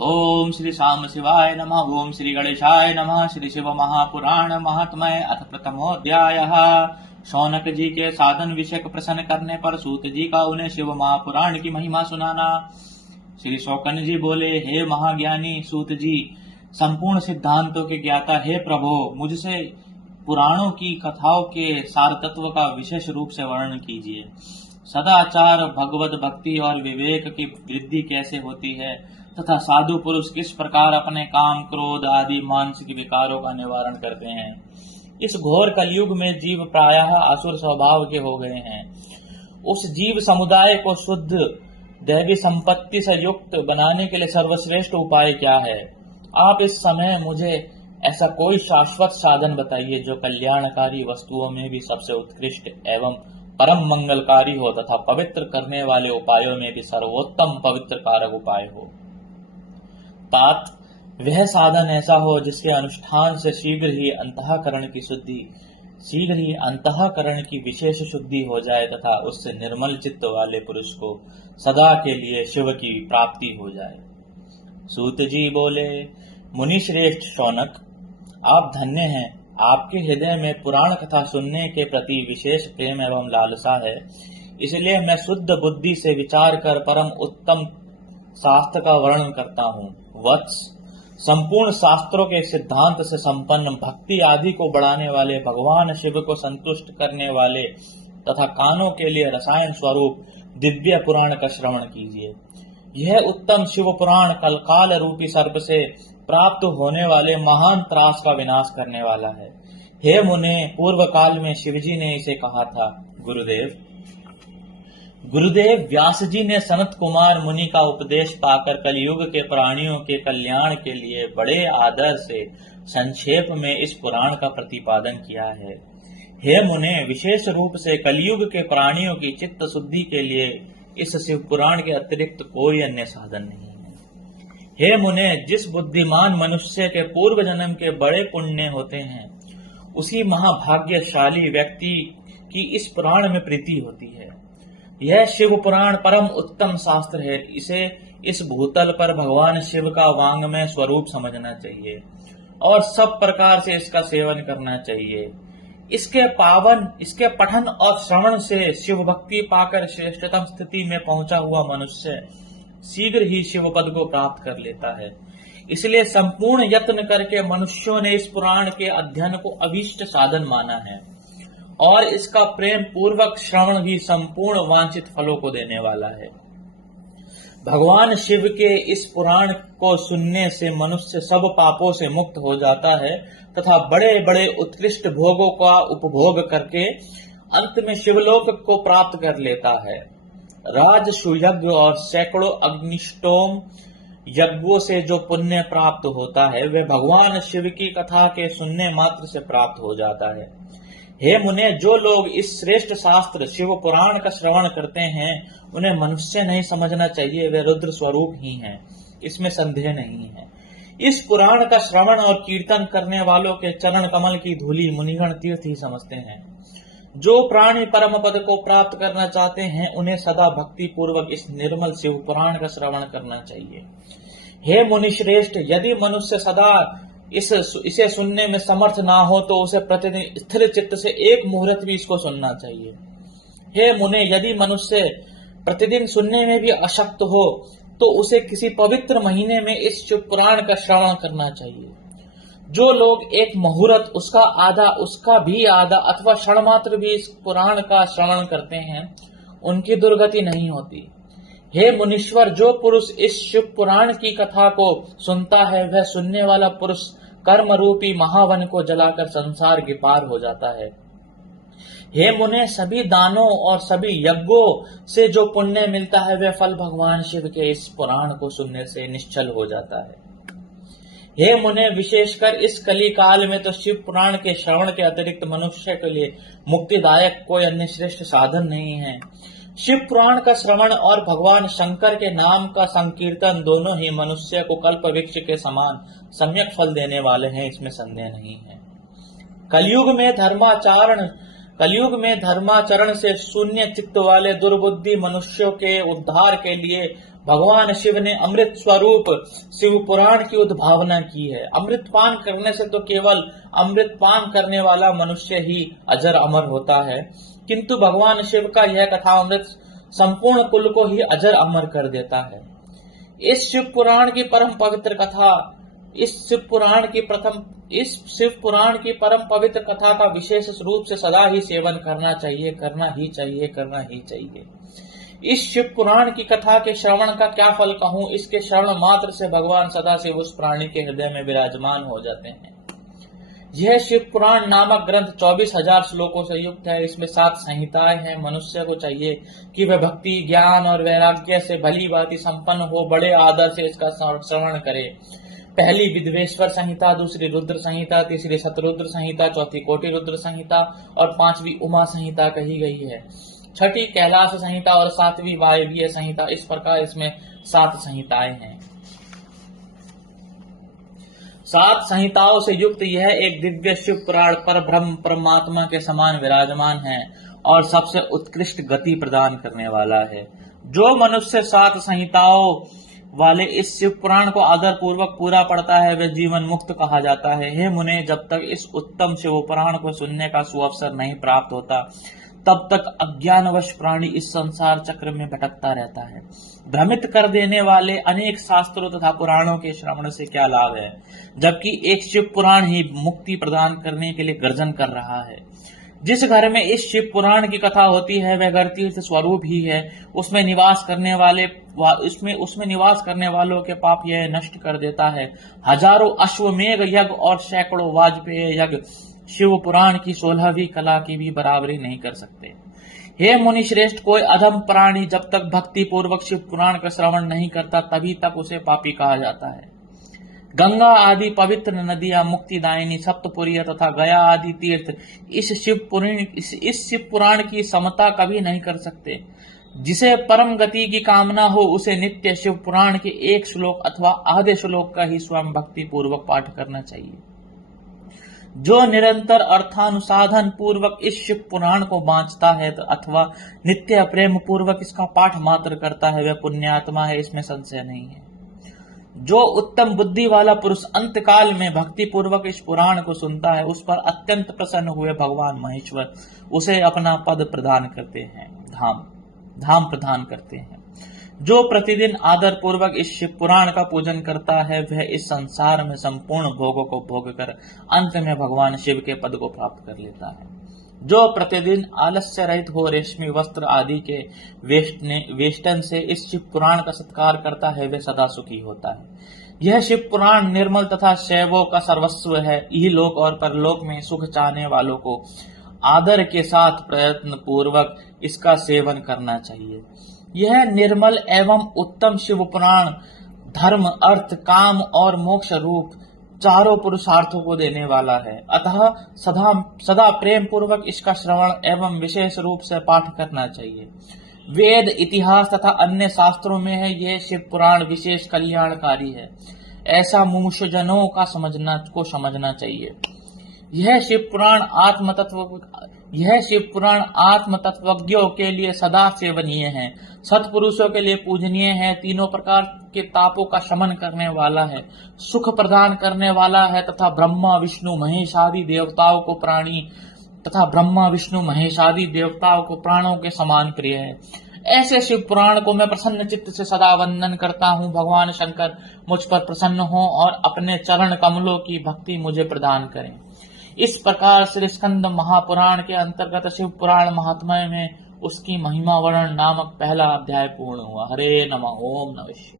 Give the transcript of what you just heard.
ओम श्री शाम शिवाय नमः। ओम श्री गणेशाय नमः। श्री शिव महापुराण महात्म्य अथ प्रथमोऽध्यायः। शौनक जी के साधन विषय प्रश्न करने पर सूत जी का उन्हें शिव महापुराण की महिमा सुनाना। श्री शौकन जी बोले, हे महाज्ञानी सूत जी, संपूर्ण सिद्धांतों के ज्ञाता हे प्रभो, मुझसे पुराणों की कथाओं के सार तत्व का विशेष रूप से वर्णन कीजिए। सदाचार, भगवत भक्ति और विवेक की वृद्धि कैसे होती है तथा साधु पुरुष किस प्रकार अपने काम, क्रोध आदि मानसिक विकारों का निवारण करते हैं। इस घोर कलयुग में जीव प्रायः असुर स्वभाव के हो गए हैं। उस जीव समुदाय को शुद्ध दैवी संपत्ति से युक्त बनाने के लिए सर्वश्रेष्ठ उपाय क्या है? आप इस समय मुझे ऐसा कोई शाश्वत साधन बताइए जो कल्याणकारी वस्तुओं में भी सबसे उत्कृष्ट एवं परम मंगलकारी हो तथा पवित्र करने वाले उपायों में भी सर्वोत्तम पवित्र कारक उपाय हो। तात, वह साधन ऐसा हो जिसके अनुष्ठान से शीघ्र ही अंतःकरण की विशेष शुद्धि हो जाए तथा उससे निर्मल चित्त वाले पुरुष को सदा के लिए शिव की प्राप्ति हो जाए। सूत जी बोले, मुनि श्रेष्ठ शौनक, आप धन्य हैं। आपके हृदय में पुराण कथा सुनने के प्रति विशेष प्रेम एवं लालसा है। इसलिए मैं शुद्ध बुद्धि से विचार कर परम उत्तम शास्त्र का वर्णन करता हूँ। वत्स, संपूर्ण शास्त्रों के सिद्धांत से संपन्न, भक्ति आदि को बढ़ाने वाले, भगवान शिव को संतुष्ट करने वाले तथा कानों के लिए रसायन स्वरूप दिव्य पुराण का श्रवण कीजिए। यह उत्तम शिव पुराण कलकाल रूपी सर्प से प्राप्त होने वाले महान त्रास का विनाश करने वाला है। हे मुने, पूर्व काल में शिवजी ने इसे कहा था। गुरुदेव व्यास जी ने सनत कुमार मुनि का उपदेश पाकर कलयुग के प्राणियों के कल्याण के लिए बड़े आदर से संक्षेप में इस पुराण का प्रतिपादन किया है। हे मुने, विशेष रूप से कलयुग के प्राणियों की चित्त शुद्धि के लिए इस शिव पुराण के अतिरिक्त कोई अन्य साधन नहीं है। हे मुने, जिस बुद्धिमान मनुष्य के पूर्व जन्म के बड़े पुण्य होते हैं, उसी महाभाग्यशाली व्यक्ति की इस पुराण में प्रीति होती है। यह शिव पुराण परम उत्तम शास्त्र है। इसे इस भूतल पर भगवान शिव का वांग्मय स्वरूप समझना चाहिए और सब प्रकार से इसका सेवन करना चाहिए। इसके पठन और श्रवण से शिव भक्ति पाकर श्रेष्ठतम स्थिति में पहुंचा हुआ मनुष्य शीघ्र ही शिव पद को प्राप्त कर लेता है। इसलिए संपूर्ण यत्न करके मनुष्यों ने इस पुराण के अध्ययन को अभीष्ट साधन माना है और इसका प्रेम पूर्वक श्रवण भी संपूर्ण वांछित फलों को देने वाला है। भगवान शिव के इस पुराण को सुनने से मनुष्य सब पापों से मुक्त हो जाता है तथा बड़े बड़े उत्कृष्ट भोगों का उपभोग करके अंत में शिवलोक को प्राप्त कर लेता है। राजसूय यज्ञ और सैकड़ों अग्निष्टोम यज्ञों से जो पुण्य प्राप्त होता है वह भगवान शिव की कथा के सुनने मात्र से प्राप्त हो जाता है। हे मुने, जो लोग इस श्रेष्ठ शास्त्र शिव पुराण का श्रवण करते हैं उन्हें मनुष्य नहीं समझना चाहिए, वे रुद्र स्वरूप ही हैं, इसमें संदेह नहीं है। इस पुराण का श्रवण और कीर्तन करने वालों के चरण कमल की धूलि मुनिगण तीर्थ ही समझते हैं। जो प्राणी परम पद को प्राप्त करना चाहते हैं उन्हें सदा भक्ति पूर्वक इस निर्मल शिव पुराण का श्रवण करना चाहिए। हे मुनि श्रेष्ठ, यदि मनुष्य सदा इसे सुनने में समर्थ ना हो तो उसे प्रतिदिन स्थिर चित्त से एक मुहूर्त भी इसको सुनना चाहिए। हे मुने, यदि मनुष्य प्रतिदिन सुनने में भी अशक्त हो तो उसे किसी पवित्र महीने में इस शिव पुराण का श्रवण करना चाहिए। जो लोग एक मुहूर्त, उसका आधा, उसका भी आधा अथवा क्षण मात्र भी इस पुराण का श्रवण करते हैं उनकी दुर्गति नहीं होती। हे मुनीश्वर, जो पुरुष इस शिव पुराण की कथा को सुनता है वह सुनने वाला पुरुष कर्म रूपी महावन को जलाकर संसार के पार हो जाता है। हे मुने, सभी दानों और सभी यज्ञों से जो पुण्य मिलता है वह फल भगवान शिव के इस पुराण को सुनने से निश्चल हो जाता है। हे मुने, विशेषकर इस कली काल में तो शिव पुराण के श्रवण के अतिरिक्त मनुष्य के लिए मुक्तिदायक कोई अन्य श्रेष्ठ साधन नहीं है। शिव पुराण का श्रवण और भगवान शंकर के नाम का संकीर्तन दोनों ही मनुष्य को कल्प वृक्ष के समान सम्यक फल देने वाले हैं, इसमें संदेह नहीं है। कलयुग में धर्माचरण से शून्य चित्त वाले दुर्बुद्धि मनुष्यों के उद्धार के लिए भगवान शिव ने अमृत स्वरूप शिव पुराण की उद्भावना की है। अमृत पान करने से तो केवल अमृत पान करने वाला मनुष्य ही अजर अमर होता है, किंतु भगवान शिव का यह कथा अमृत संपूर्ण कुल को ही अजर अमर कर देता है। इस शिव पुराण की परम पवित्र कथा इस शिव पुराण की परम पवित्र कथा का विशेष रूप से सदा ही सेवन करना चाहिए, करना ही चाहिए। इस शिव पुराण की कथा के श्रवण का क्या फल कहूं, इसके श्रवण मात्र से भगवान सदाशिव उस प्राणी के हृदय में विराजमान हो जाते हैं। यह शिव पुराण नामक ग्रंथ 24,000 श्लोकों से युक्त है। इसमें 7 संहिताएं हैं। मनुष्य को चाहिए कि वह भक्ति, ज्ञान और वैराग्य से भली भांति संपन्न हो, बड़े आदर से इसका श्रवण करे। पहली विद्वेश्वर संहिता, दूसरी रुद्र संहिता, तीसरी शतरुद्र संहिता, चौथी कोटि रुद्र संहिता और 5वीं उमा संहिता कही गई है। छठी कैलाश संहिता और 7वीं वायवीय संहिता। इस प्रकार इसमें 7 संहिताएं हैं। 7 संहिताओं से युक्त यह एक दिव्य शिव पुराण पर ब्रह्म परमात्मा के समान विराजमान है और सबसे उत्कृष्ट गति प्रदान करने वाला है। जो मनुष्य 7 संहिताओं वाले इस शिव पुराण को आदर पूर्वक पूरा पढ़ता है वह जीवन मुक्त कहा जाता है। हे मुने, जब तक इस उत्तम शिव पुराण को सुनने का सुअवसर नहीं प्राप्त होता तब तक अज्ञानवश प्राणी इस संसार चक्र में भटकता रहता है। भ्रमित कर देने वाले अनेक शास्त्रों तथा पुराणों के श्रवण से क्या लाभ है, जबकि एक शिव पुराण ही मुक्ति प्रदान करने के लिए गर्जन कर रहा है। जिस घर में इस शिव पुराण की कथा होती है वह घर तीर्थ स्वरूप ही है। उसमें निवास करने वालों के पाप यह नष्ट कर देता है। हजारों अश्वमेघ यज्ञ और सैकड़ों वाजपेयी यज्ञ शिव पुराण की 16वीं कला की भी बराबरी नहीं कर सकते। हे मुनि श्रेष्ठ, कोई अधम प्राणी जब तक भक्ति पूर्वक शिव पुराण का श्रवण नहीं करता तभी तक उसे पापी कहा जाता है। गंगा आदि पवित्र नदियां, मुक्तिदायिनी सप्तपुरी तथा गया आदि तीर्थ इस शिव पुराण की समता कभी नहीं कर सकते। जिसे परम गति की कामना हो उसे नित्य शिव पुराण के 1 श्लोक अथवा आधे श्लोक का ही स्वयं भक्ति पूर्वक पाठ करना चाहिए। जो निरंतर अर्थानुसाधन पूर्वक इस शिव पुराण को बांचता है अथवा नित्य प्रेम पूर्वक इसका पाठ मात्र करता है वह पुण्यात्मा है, इसमें संशय नहीं है। जो उत्तम बुद्धि वाला पुरुष अंतकाल में भक्ति पूर्वक इस पुराण को सुनता है उस पर अत्यंत प्रसन्न हुए भगवान महेश्वर उसे अपना पद प्रदान करते हैं, धाम प्रदान करते हैं। जो प्रतिदिन आदर पूर्वक इस शिव पुराण का पूजन करता है वह इस संसार में संपूर्ण भोगों को भोग कर अंत में भगवान शिव के पद को प्राप्त कर लेता है। जो प्रतिदिन आलस्य रहित हो रेशमी वस्त्र आदि के वेष्टन से इस शिव पुराण का सत्कार करता है वह सदा सुखी होता है। यह शिव पुराण निर्मल तथा शैवों का सर्वस्व है। इहलोक और परलोक में सुख चाहने वालों को आदर के साथ प्रयत्न पूर्वक इसका सेवन करना चाहिए। यह निर्मल एवं उत्तम शिव पुराण धर्म, अर्थ, काम और मोक्ष रूप 4 पुरुषार्थों को देने वाला है। अतः सदा प्रेम पूर्वक इसका श्रवण एवं विशेष रूप से पाठ करना चाहिए। वेद, इतिहास तथा अन्य शास्त्रों में है यह शिव पुराण विशेष कल्याणकारी है, ऐसा मुमुक्षुजनों का समझना चाहिए। यह शिव पुराण आत्म तत्वज्ञों के लिए सदा सेवनीय है, सत्पुरुषों के लिए पूजनीय है, तीनों प्रकार के तापों का शमन करने वाला है, सुख प्रदान करने वाला है तथा ब्रह्मा विष्णु महेश आदि देवताओं को प्राणों के समान प्रिय है। ऐसे शिव पुराण को मैं प्रसन्न चित्त से सदा वंदन करता हूँ। भगवान शंकर मुझ पर प्रसन्न हो और अपने चरण कमलों की भक्ति मुझे प्रदान करें। इस प्रकार श्री स्कंद महापुराण के अंतर्गत शिव पुराण महात्म्य में उसकी महिमा वर्णन नामक पहला अध्याय पूर्ण हुआ। हरे नमः। ओम नमः शिवाय।